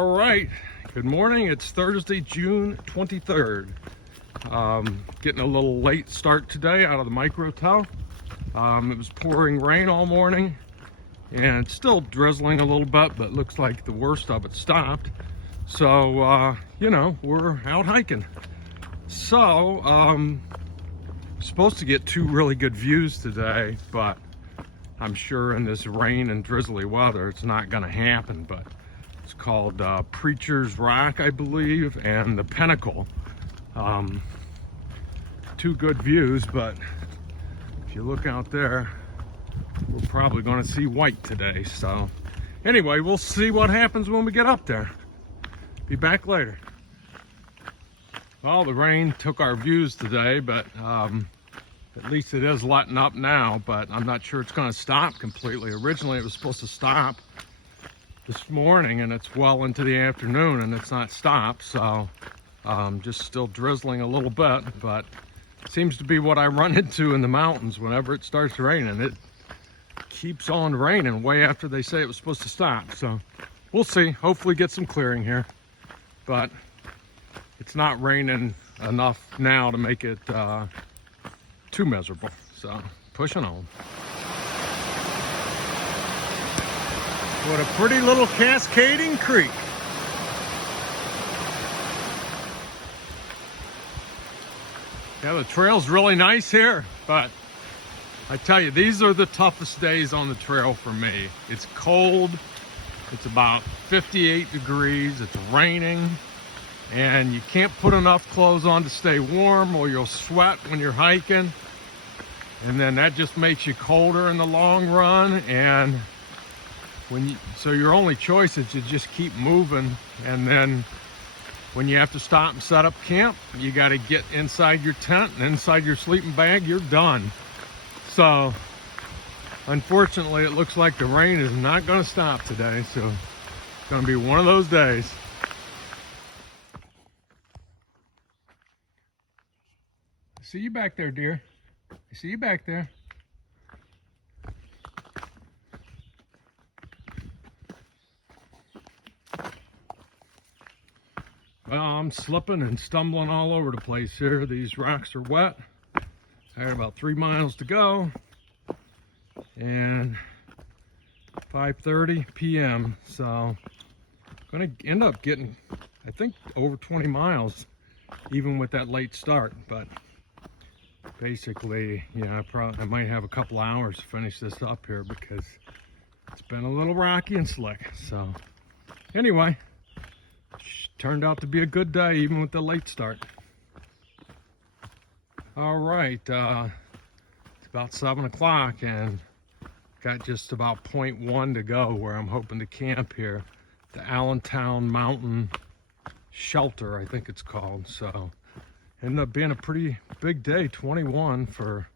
All right, good morning. It's Thursday, June 23rd. Getting a little late start today out of the microtel. It was pouring rain all morning and it's still drizzling a little bit, but looks like the worst of it stopped. So, we're out hiking. So, supposed to get two really good views today, but I'm sure in this rain and drizzly weather, it's not gonna happen, but it's called Preacher's Rock, I believe, and the Pinnacle. Two good views, but if you look out there, we're probably going to see white today. So anyway, we'll see what happens when we get up there. Be back later. Well, the rain took our views today, but at least it is letting up now, but I'm not sure it's going to stop completely. Originally it was supposed to stop this morning, and it's well into the afternoon and it's not stopped. So just still drizzling a little bit, but it seems to be what I run into in the mountains whenever it starts raining. It keeps on raining way after they say it was supposed to stop. So we'll see. Hopefully get some clearing here, but it's not raining enough now to make it too miserable. So pushing on. What a pretty little cascading creek. Yeah, the trail's really nice here, but I tell you, these are the toughest days on the trail for me. It's cold, it's about 58 degrees, it's raining, and you can't put enough clothes on to stay warm or you'll sweat when you're hiking. And then that just makes you colder in the long run. And so your only choice is to just keep moving. And then when you have to stop and set up camp, you got to get inside your tent and inside your sleeping bag, you're done. So unfortunately, it looks like the rain is not going to stop today. So it's going to be one of those days. I see you back there, dear. I see you back there. Well, I'm slipping and stumbling all over the place here. These rocks are wet. I got about 3 miles to go. And 5:30 p.m. So I'm gonna end up getting, I think, over 20 miles, even with that late start. But basically, yeah, I might have a couple hours to finish this up here because it's been a little rocky and slick. So anyway, turned out to be a good day even with the late start. All right, it's about 7 o'clock and got just about 0.1 to go where I'm hoping to camp here. The Allentown Mountain Shelter, I think it's called. So ended up being a pretty big day, 21 for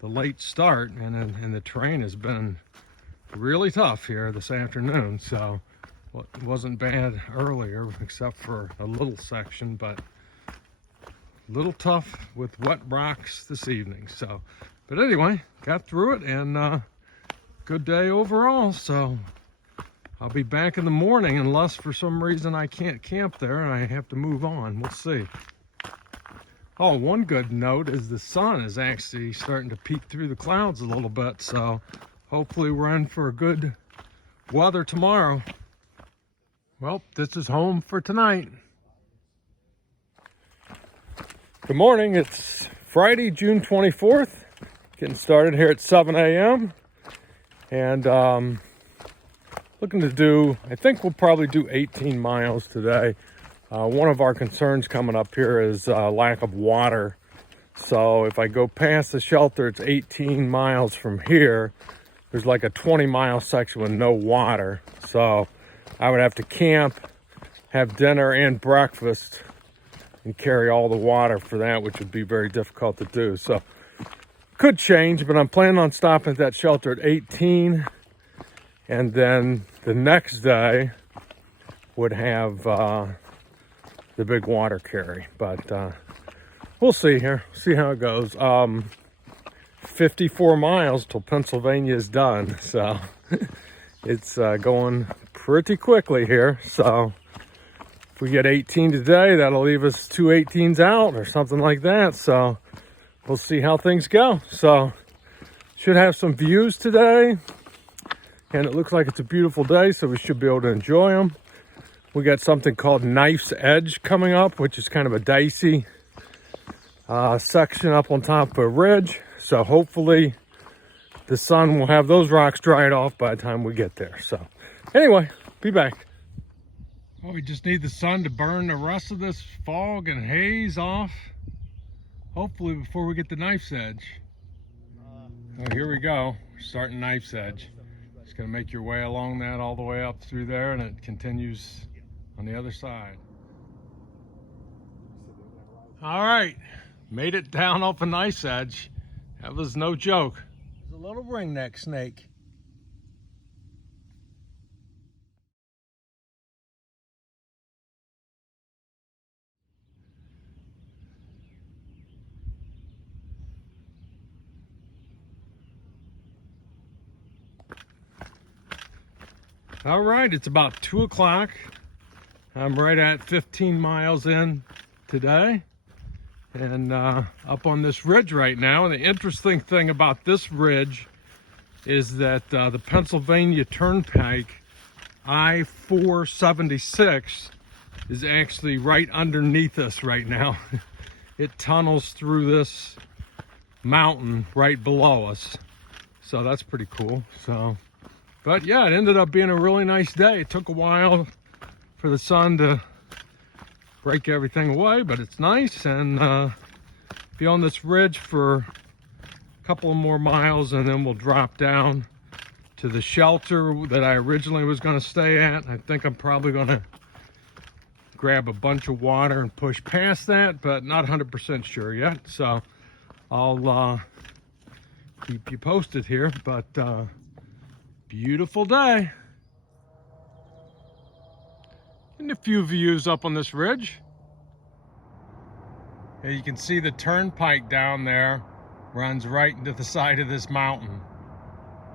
the late start, and the terrain has been really tough here this afternoon. So well, it wasn't bad earlier except for a little section, but a little tough with wet rocks this evening. So, but anyway, got through it, and good day overall. So I'll be back in the morning unless for some reason I can't camp there and I have to move on. We'll see. Oh, one good note is the sun is actually starting to peek through the clouds a little bit. So hopefully we're in for a good weather tomorrow. Well, this is home for tonight. Good morning. It's Friday, June 24th. Getting started here at 7 a.m. And looking to do, I think we'll probably do 18 miles today. One of our concerns coming up here is lack of water. So if I go past the shelter, it's 18 miles from here. There's like a 20-mile section with no water. So I would have to camp, have dinner and breakfast, and carry all the water for that, which would be very difficult to do. So could change, but I'm planning on stopping at that shelter at 18. And then the next day would have the big water carry. But we'll see here, see how it goes. 54 miles till Pennsylvania is done. So it's going pretty quickly here. So we get 18 today, that'll leave us 2 18s out or something like that. So we'll see how things go. So should have some views today, and it looks like it's a beautiful day, so we should be able to enjoy them. We got something called Knife's Edge coming up, which is kind of a dicey section up on top of a ridge. So hopefully the sun will have those rocks dried off by the time we get there. So anyway, be back. Well, we just need the sun to burn the rest of this fog and haze off, hopefully before we get to Knife's Edge. Oh, here we go. We're starting Knife's Edge. Just gonna make your way along that all the way up through there, and it continues on the other side. All right, made it down off a Knife's Edge. That was no joke. There's a little ringneck snake. All right, it's about 2 o'clock. I'm right at 15 miles in today, and up on this ridge right now. And the interesting thing about this ridge is that the Pennsylvania Turnpike I-476 is actually right underneath us right now. It tunnels through this mountain right below us, so that's pretty cool. But yeah, it ended up being a really nice day. It took a while for the sun to break everything away, but it's nice. And be on this ridge for a couple of more miles, and then we'll drop down to the shelter that I originally was going to stay at. I think I'm probably going to grab a bunch of water and push past that, but not 100% sure yet. So I'll keep you posted here. But beautiful day. And a few views up on this ridge. And you can see the turnpike down there runs right into the side of this mountain,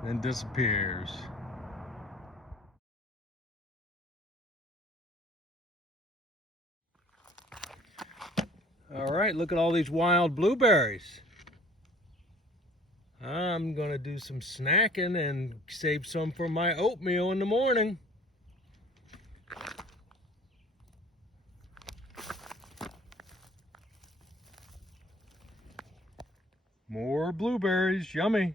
then disappears. All right, look at all these wild blueberries. I'm gonna do some snacking and save some for my oatmeal in the morning. More blueberries, yummy.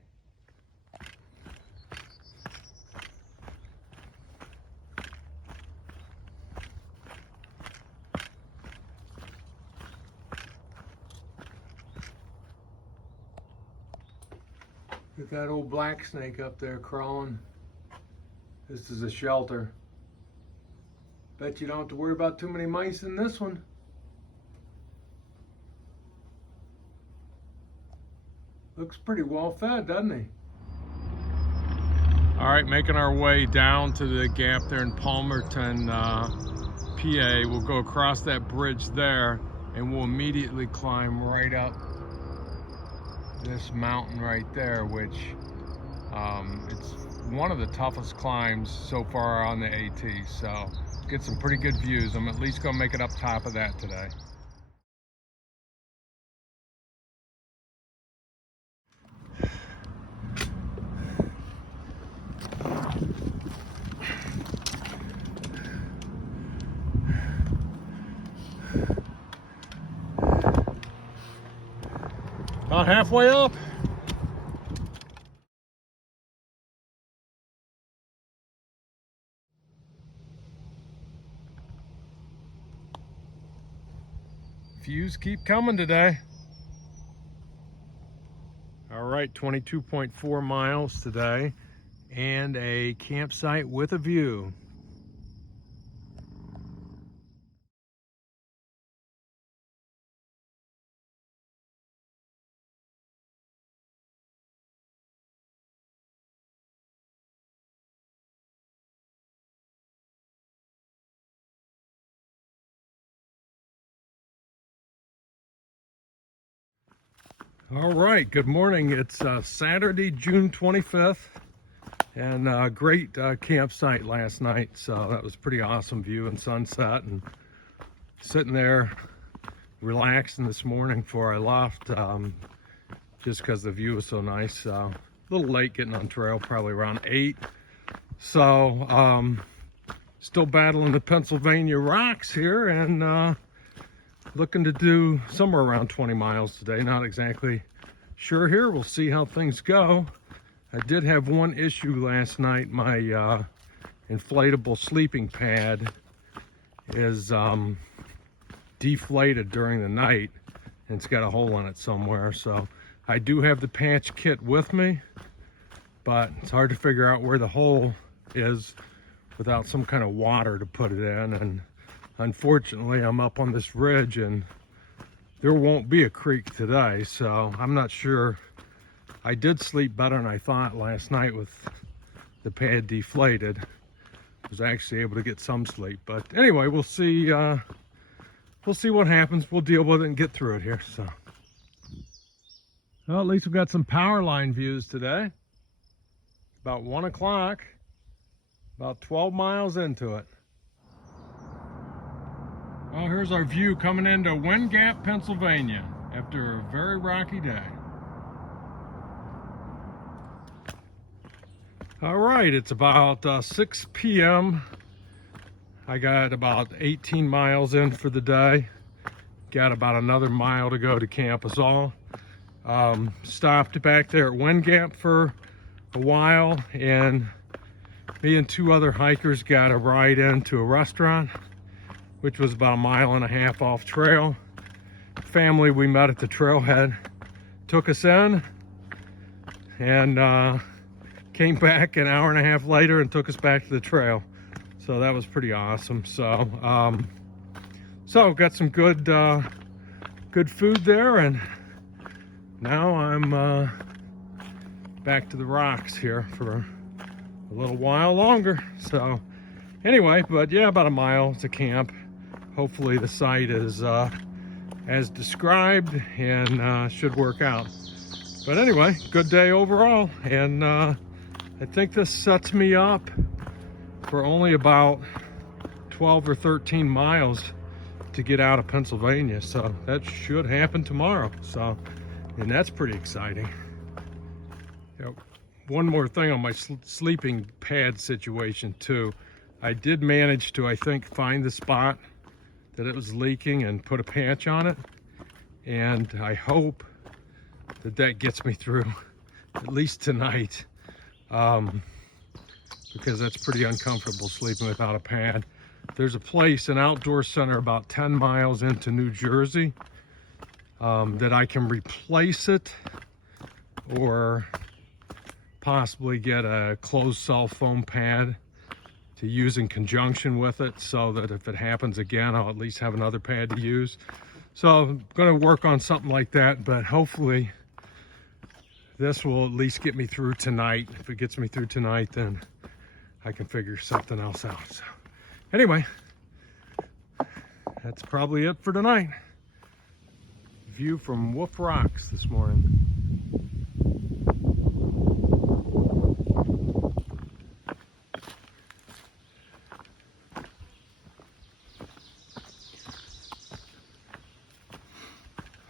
Look at that old black snake up there crawling. This is a shelter. Bet you don't have to worry about too many mice in this one. Looks pretty well fed, doesn't he? All right, making our way down to the gap there in Palmerton, PA. We'll go across that bridge there, and we'll immediately climb right up this mountain right there, which it's one of the toughest climbs so far on the AT. So get some pretty good views. I'm at least gonna make it up top of that today. About halfway up. Views keep coming today. All right, 22.4 miles today, and a campsite with a view. All right, good morning. It's Saturday, June 25th, and a great campsite last night. So that was pretty awesome view and sunset, and sitting there relaxing this morning before I left, just because the view was so nice. A little late getting on trail, probably around 8. So still battling the Pennsylvania rocks here, and looking to do somewhere around 20 miles today. Not exactly sure here. We'll see how things go. I did have one issue last night. My inflatable sleeping pad is deflated during the night, and it's got a hole in it somewhere. So I do have the patch kit with me, but it's hard to figure out where the hole is without some kind of water to put it in. And unfortunately, I'm up on this ridge and there won't be a creek today, so I'm not sure. I did sleep better than I thought last night with the pad deflated. I was actually able to get some sleep, but anyway, we'll see what happens. We'll deal with it and get through it here. So, well, at least we've got some power line views today. About 1 o'clock, about 12 miles into it. Well, here's our view coming into Wind Gap, Pennsylvania, after a very rocky day. All right, it's about 6 p.m. I got about 18 miles in for the day. Got about another mile to go to camp us all. Stopped back there at Wind Gap for a while, and me and 2 other hikers got a ride into a restaurant, which was about 1.5 miles off trail. Family we met at the trailhead took us in, and came back an 1.5 hours later and took us back to the trail. So that was pretty awesome. So got some good food there, and now I'm back to the rocks here for a little while longer. So anyway, but yeah, about 1 mile to camp. Hopefully the site is as described, and should work out. But anyway, good day overall, and I think this sets me up for only about 12 or 13 miles to get out of Pennsylvania. So that should happen tomorrow. So, and that's pretty exciting. You know, one more thing on my sleeping pad situation too. I did manage to, I think, find the spot that it was leaking and put a patch on it. And I hope that that gets me through at least tonight. Because that's pretty uncomfortable sleeping without a pad. There's a place, an outdoor center about 10 miles into New Jersey, that I can replace it or possibly get a closed cell foam pad to use in conjunction with it, so that if it happens again, I'll at least have another pad to use. So I'm going to work on something like that, but hopefully this will at least get me through tonight. If it gets me through tonight, then I can figure something else out. So anyway, that's probably it for tonight. View from Wolf Rocks this morning.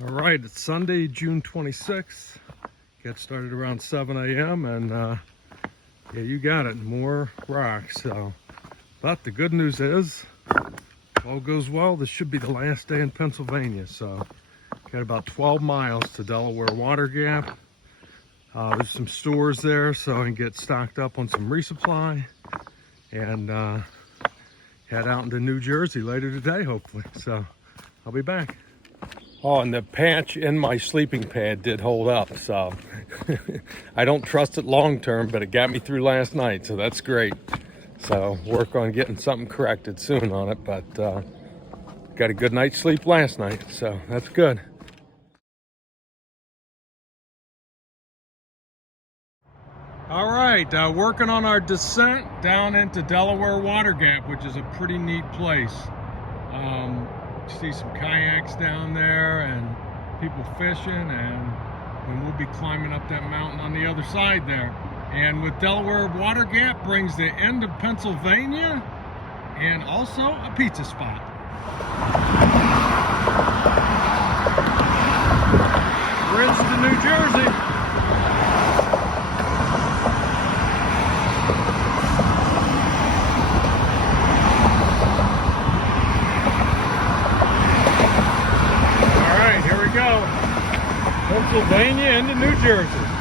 All right, it's Sunday, June 26th. Got started around 7 a.m. and yeah, you got it, more rocks. So, but the good news is, if all goes well, this should be the last day in Pennsylvania. So, got about 12 miles to Delaware Water Gap. There's some stores there, so I can get stocked up on some resupply, and head out into New Jersey later today, hopefully. So, I'll be back. Oh, and the patch in my sleeping pad did hold up, so I don't trust it long term, but it got me through last night, so that's great. So work on getting something corrected soon on it, but got a good night's sleep last night, so that's good. All right, working on our descent down into Delaware Water Gap, which is a pretty neat place. See some kayaks down there and people fishing, and we'll be climbing up that mountain on the other side there. And with Delaware Water Gap brings the end of Pennsylvania and also a pizza spot. Bridge to New Jersey. All right, here we go. Pennsylvania into New Jersey.